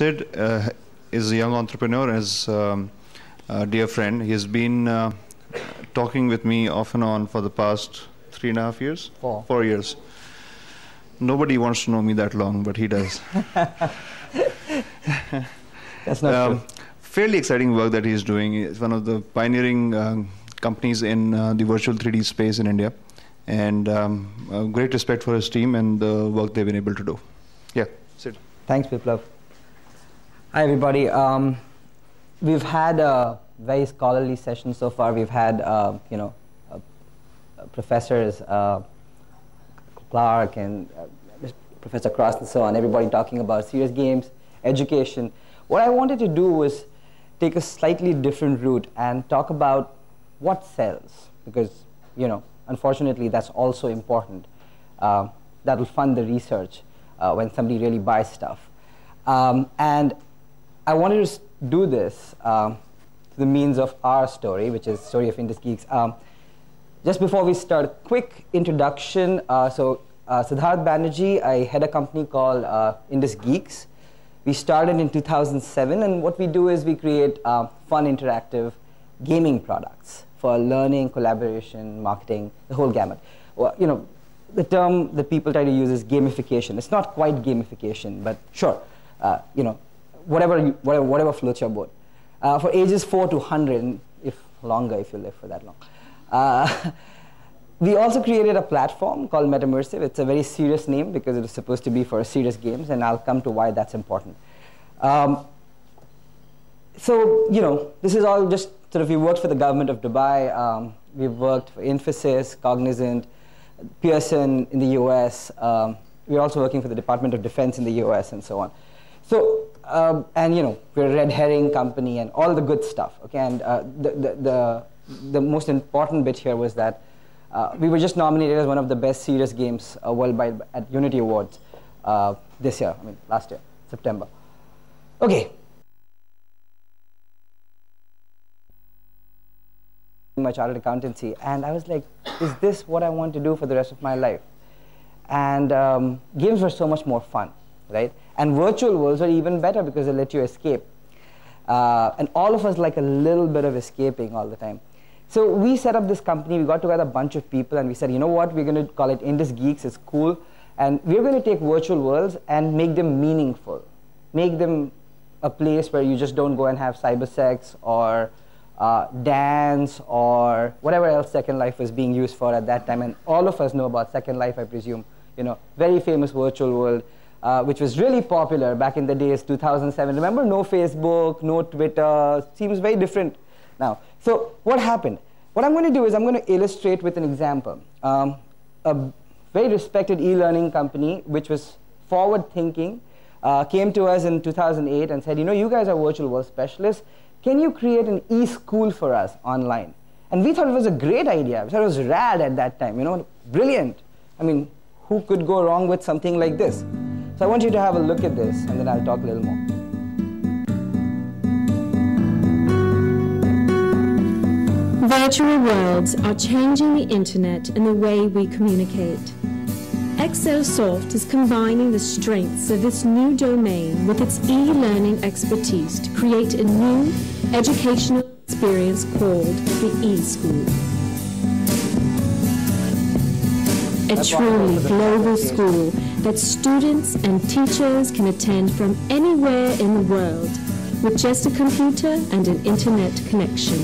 Sid is a young entrepreneur, is a dear friend. He's been talking with me off and on for the past 3.5 years? 4 years. Nobody wants to know me that long, but he does. That's not true. Fairly exciting work that he's doing. It's one of the pioneering companies in the virtual 3D space in India. And great respect for his team and the work they've been able to do. Yeah, Sid. Thanks, Biplav. Hi, everybody. We've had a very scholarly session so far. We've had, professors, Clark and Professor Cross and so on, everybody talking about serious games, education. What I wanted to do was take a slightly different route and talk about what sells, because, unfortunately, that's also important. That will fund the research when somebody really buys stuff. And I wanted to do this through the means of our story, which is the story of Indus Geeks. Just before we start, a quick introduction. Siddharth Banerjee, I head a company called Indus Geeks. We started in 2007, and what we do is we create fun, interactive gaming products for learning, collaboration, marketing, the whole gamut. Well, the term that people try to use is gamification. It's not quite gamification, but sure, whatever floats your boat. For ages 4 to 100, if longer, if you live for that long. We also created a platform called Metamersive. It's a very serious name because it is supposed to be for serious games, and I'll come to why that's important. This is all just sort of, we worked for the government of Dubai. We've worked for Infosys, Cognizant, Pearson in the US. We're also working for the Department of Defense in the US and so on. So, we're a red herring company and all the good stuff. Okay, and the most important bit here was that we were just nominated as one of the best serious games worldwide at Unity Awards this year, last year, September. Okay. My chartered accountancy, and I was like, is this what I want to do for the rest of my life? And games were so much more fun, right? And virtual worlds were even better because they let you escape. And all of us like a little bit of escaping all the time. So we set up this company. We got together a bunch of people, and we said, you know what? We're going to call it Indus Geeks. It's cool. And we're going to take virtual worlds and make them meaningful. Make them a place where you just don't go and have cyber sex or dance or whatever else Second Life was being used for at that time. And all of us know about Second Life, I presume. Very famous virtual world, which was really popular back in the days, 2007. Remember, no Facebook, no Twitter. Seems very different now. So what happened? What I'm going to do is I'm going to illustrate with an example. A very respected e-learning company, which was forward-thinking, came to us in 2008 and said, you guys are virtual world specialists. Can you create an e-school for us online? And we thought it was a great idea. We thought it was rad at that time, brilliant. Who could go wrong with something like this? So I want you to have a look at this, and then I'll talk a little more. Virtual worlds are changing the internet and the way we communicate. Exosoft is combining the strengths of this new domain with its e-learning expertise to create a new educational experience called the e-school. A truly global school that students and teachers can attend from anywhere in the world with just a computer and an internet connection.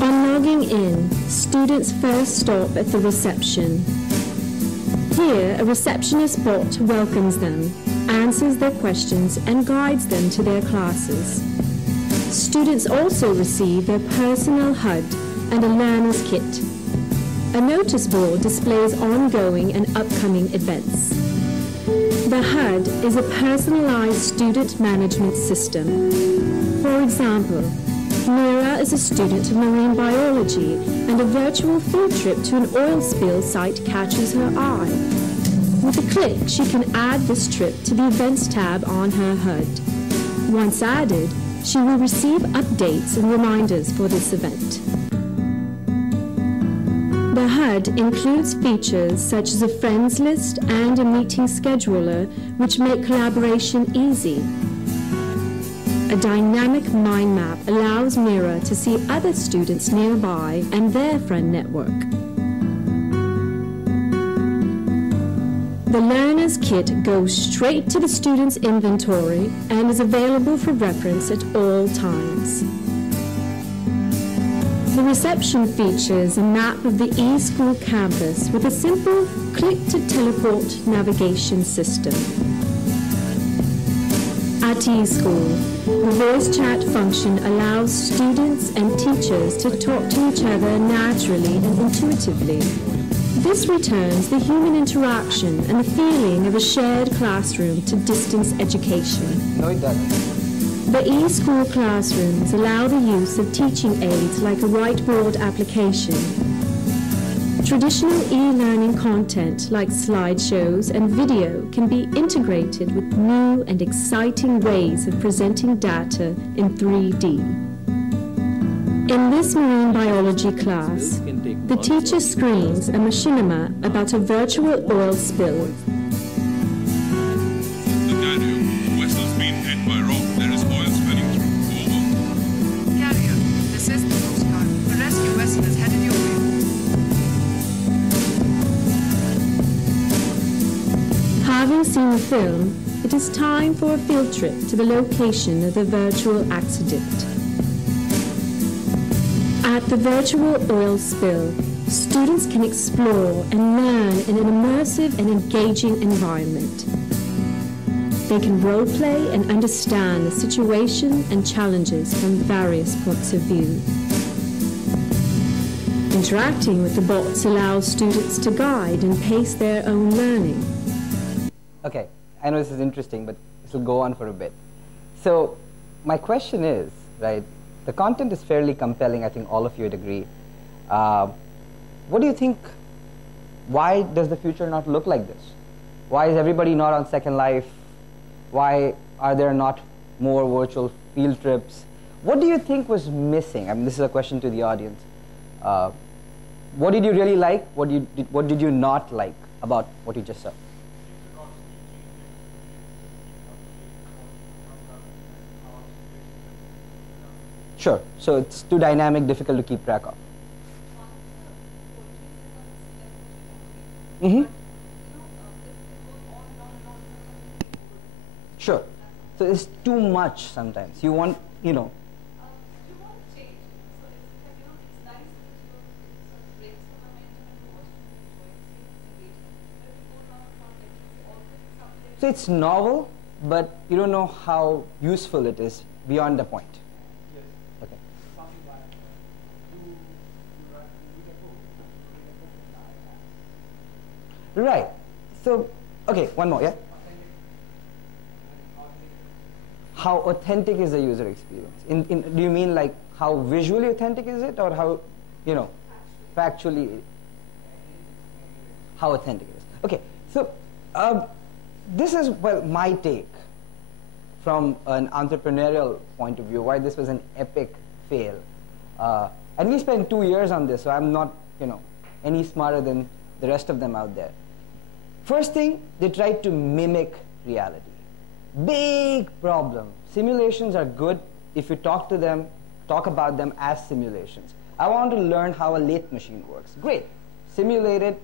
On logging in, students first stop at the reception. Here, a receptionist bot welcomes them, answers their questions, and guides them to their classes. Students also receive their personal HUD and a learner's kit. A notice board displays ongoing and upcoming events. The HUD is a personalized student management system. For example, Mira is a student of marine biology, and a virtual field trip to an oil spill site catches her eye. With a click, she can add this trip to the Events tab on her HUD. Once added, she will receive updates and reminders for this event. The HUD includes features such as a friends list and a meeting scheduler, which make collaboration easy. A dynamic mind map allows Mira to see other students nearby and their friend network. The Learner's Kit goes straight to the student's inventory and is available for reference at all times. The reception features a map of the eSchool campus with a simple click-to-teleport navigation system. At eSchool, the voice chat function allows students and teachers to talk to each other naturally and intuitively. This returns the human interaction and the feeling of a shared classroom to distance education. No, it doesn't. The eSchool classrooms allow the use of teaching aids like a whiteboard application. Traditional e-learning content like slideshows and video can be integrated with new and exciting ways of presenting data in 3D. In this marine biology class, the teacher screens a machinima about a virtual oil spill. Having seen the film, it is time for a field trip to the location of the virtual accident. At the virtual oil spill, students can explore and learn in an immersive and engaging environment. They can role-play and understand the situation and challenges from various points of view. Interacting with the bots allows students to guide and pace their own learning. Okay, I know this is interesting, but this will go on for a bit. So my question is, right, the content is fairly compelling. I think all of you would agree. What do you think, why does the future not look like this? Why is everybody not on Second Life? Why are there not more virtual field trips? What do you think was missing? I mean, this is a question to the audience. What did you really like? What did you not like about what you just saw? Sure. So it's too dynamic, difficult to keep track of. Mm-hmm. Sure. So it's too much sometimes. You want, you know. So it's novel, but you don't know how useful it is beyond the point. Okay. Right. So, okay, one more, yeah? How authentic is the user experience? Do you mean like how visually authentic is it, or how, you know, factually, how authentic it is? Okay, so this is, well, my take from an entrepreneurial point of view, why this was an epic fail. And we spent 2 years on this, so I'm not, you know, any smarter than the rest of them out there. First thing, they tried to mimic reality. Big problem. Simulations are good if you talk about them as simulations. I want to learn how a lathe machine works. Great. Simulate it,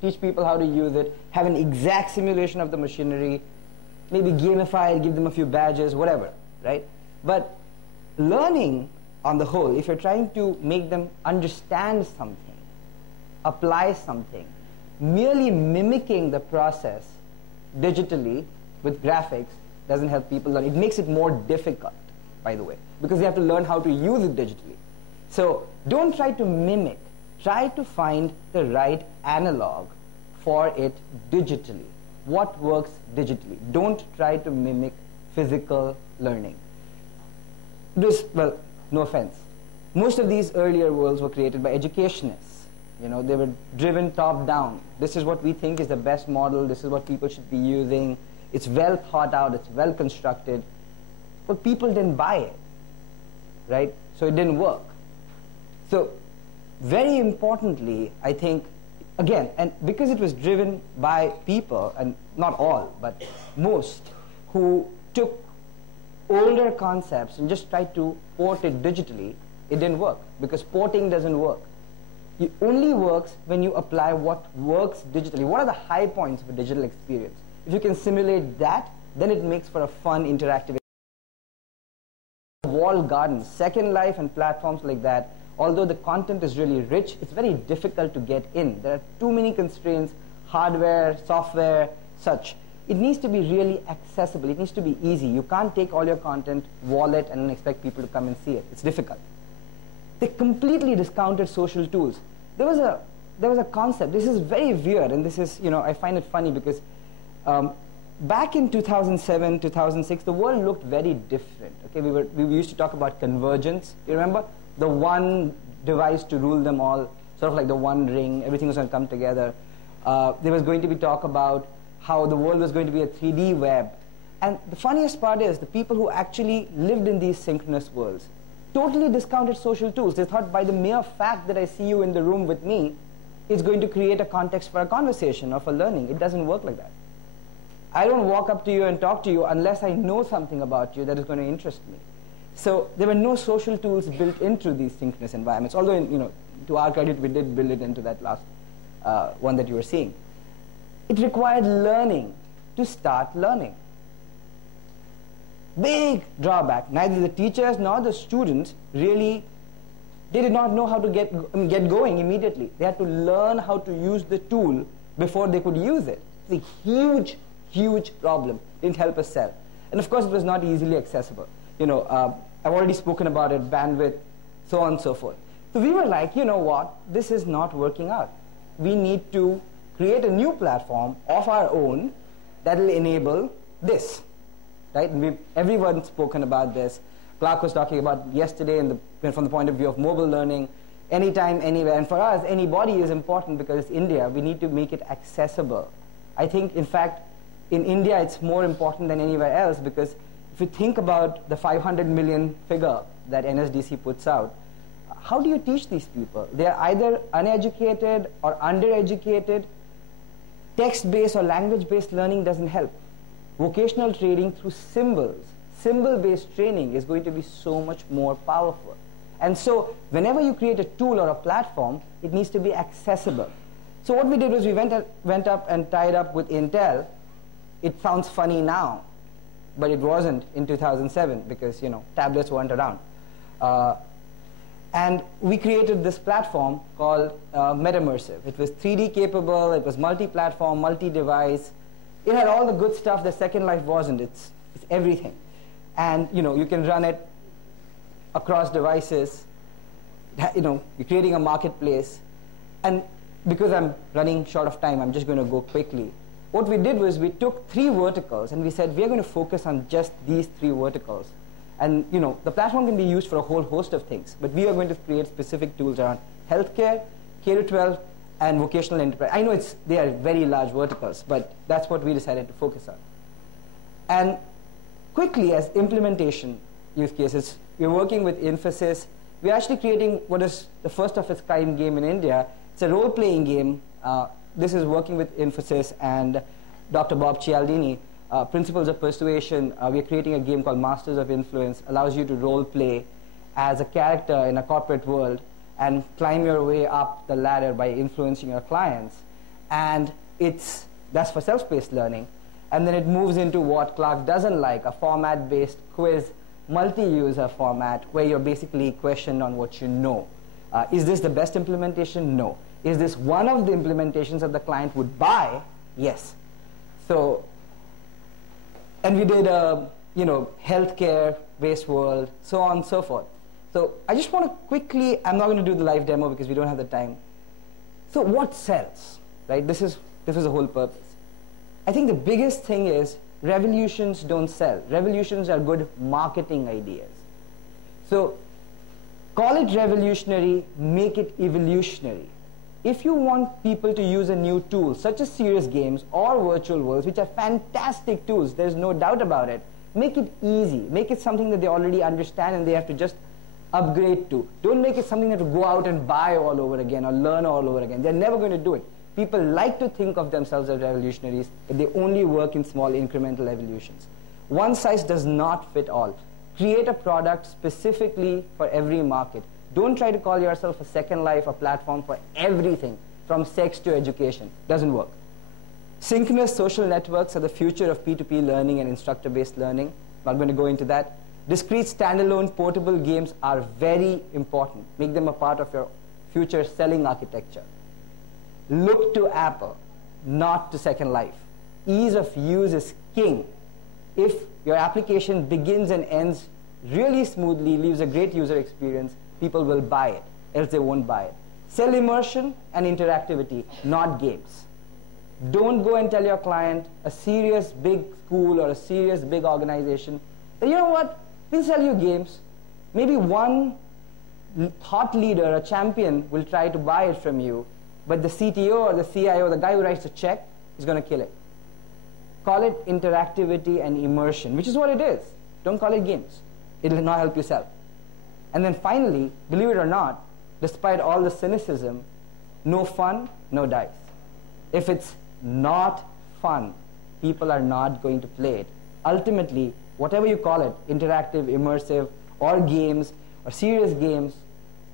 teach people how to use it, have an exact simulation of the machinery, maybe gamify it, give them a few badges, whatever, right? But learning on the whole, if you're trying to make them understand something, apply something, merely mimicking the process digitally with graphics doesn't help people learn. It makes it more difficult, by the way, because you have to learn how to use it digitally. So don't try to mimic. Try to find the right analog for it digitally. What works digitally? Don't try to mimic physical learning. Well, no offense. Most of these earlier worlds were created by educationists. You know, they were driven top down. This is what we think is the best model. This is what people should be using. It's well thought out. It's well constructed. But people didn't buy it, right? So it didn't work. So very importantly, I think, again, and because it was driven by people, and not all, but most, who took older concepts and just tried to port it digitally, it didn't work, because porting doesn't work. It only works when you apply what works digitally. What are the high points of a digital experience? If you can simulate that, then it makes for a fun, interactive experience. Walled gardens, Second Life and platforms like that, although the content is really rich, it's very difficult to get in. There are too many constraints, hardware, software, such. It needs to be really accessible. It needs to be easy. You can't take all your content, wall it, and then expect people to come and see it. It's difficult. They completely discounted social tools. There was a concept. This is very weird, and this is, I find it funny because back in 2007, 2006, the world looked very different. Okay, we used to talk about convergence. You remember? The one device to rule them all, sort of like the one ring. Everything was going to come together. There was going to be talk about how the world was going to be a 3D web. And the funniest part is the people who actually lived in these synchronous worlds totally discounted social tools. They thought by the mere fact that I see you in the room with me, it's going to create a context for a conversation or for learning. It doesn't work like that. I don't walk up to you and talk to you unless I know something about you that is going to interest me. So there were no social tools built into these synchronous environments, although, to our credit, we did build it into that last one that you were seeing. It required learning to start learning. Big drawback. Neither the teachers nor the students really, they did not know how to get going immediately. They had to learn how to use the tool before they could use it. It's a huge, huge problem. Didn't help us sell. And of course, it was not easily accessible. I've already spoken about it, bandwidth, so on and so forth. So we were like, you know what? This is not working out. We need to create a new platform of our own that will enable this. Right? And everyone's spoken about this. Clark was talking about yesterday from the point of view of mobile learning, anytime, anywhere. And for us, anybody is important because it's India. We need to make it accessible. I think, in fact, in India, it's more important than anywhere else because if you think about the 500 million figure that NSDC puts out, how do you teach these people? They are either uneducated or undereducated. Text-based or language-based learning doesn't help. Vocational training through symbols, symbol-based training is going to be so much more powerful. And so whenever you create a tool or a platform, it needs to be accessible. So what we did was we went up and tied up with Intel. It sounds funny now, but it wasn't in 2007 because, tablets weren't around. And we created this platform called MetaMersive. It was 3D capable, it was multi-platform, multi-device. It had all the good stuff that Second Life wasn't. It's everything. And you can run it across devices. You're creating a marketplace. And because I'm running short of time, I'm just going to go quickly. What we did was we took 3 verticals and we said we're going to focus on just these 3 verticals. And the platform can be used for a whole host of things, but we are going to create specific tools around healthcare, K-12, and vocational enterprise. I know they are very large verticals, but that's what we decided to focus on. And quickly, as implementation use cases, we're working with Infosys. We're actually creating what is the first of its kind game in India. It's a role-playing game. This is working with Infosys and Dr. Bob Cialdini. Principles of Persuasion. We're creating a game called Masters of Influence. Allows you to role-play as a character in a corporate world and climb your way up the ladder by influencing your clients. And that's for self-paced learning. And then it moves into what Clark doesn't like, a format-based quiz, multi-user format, where you're basically questioned on what you know. Is this the best implementation? No. Is this one of the implementations that the client would buy? Yes. So, and we did a healthcare-based world, so on and so forth. So I just want to quickly, I'm not going to do the live demo because we don't have the time. So what sells, right? This was the whole purpose. I think the biggest thing is revolutions don't sell. Revolutions are good marketing ideas. So call it revolutionary, make it evolutionary. If you want people to use a new tool, such as serious games or virtual worlds, which are fantastic tools, there's no doubt about it, make it easy. Make it something that they already understand and they have to just upgrade to. Don't make it something that to go out and buy all over again or learn all over again. They're never going to do it. People like to think of themselves as revolutionaries, but they only work in small incremental evolutions. One size does not fit all. Create a product specifically for every market. Don't try to call yourself a Second Life, a platform for everything, from sex to education. Doesn't work. Synchronous social networks are the future of P2P learning and instructor-based learning. Not going to go into that. Discrete standalone portable games are very important. Make them a part of your future selling architecture. Look to Apple, not to Second Life. Ease of use is king. If your application begins and ends really smoothly, leaves a great user experience, people will buy it, else they won't buy it. Sell immersion and interactivity, not games. Don't go and tell your client, a serious big school or a serious big organization, that you know what, we'll sell you games. Maybe one thought leader, a champion, will try to buy it from you, but the CTO or the CIO, the guy who writes the check, is going to kill it. Call it interactivity and immersion, which is what it is. Don't call it games. It will not help you sell. And then finally, believe it or not, despite all the cynicism, no fun, no dice. If it's not fun, people are not going to play it. Ultimately, whatever you call it, interactive, immersive, or games, or serious games,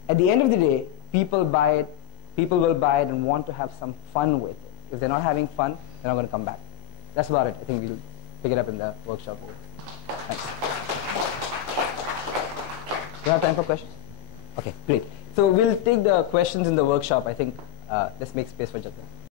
at the end of the day, people buy it, people will buy it and want to have some fun with it. If they're not having fun, they're not going to come back. That's about it. I think we'll pick it up in the workshop. Thanks. Do you have time for questions? Okay, great. So we'll take the questions in the workshop. I think let's make space for Jatin.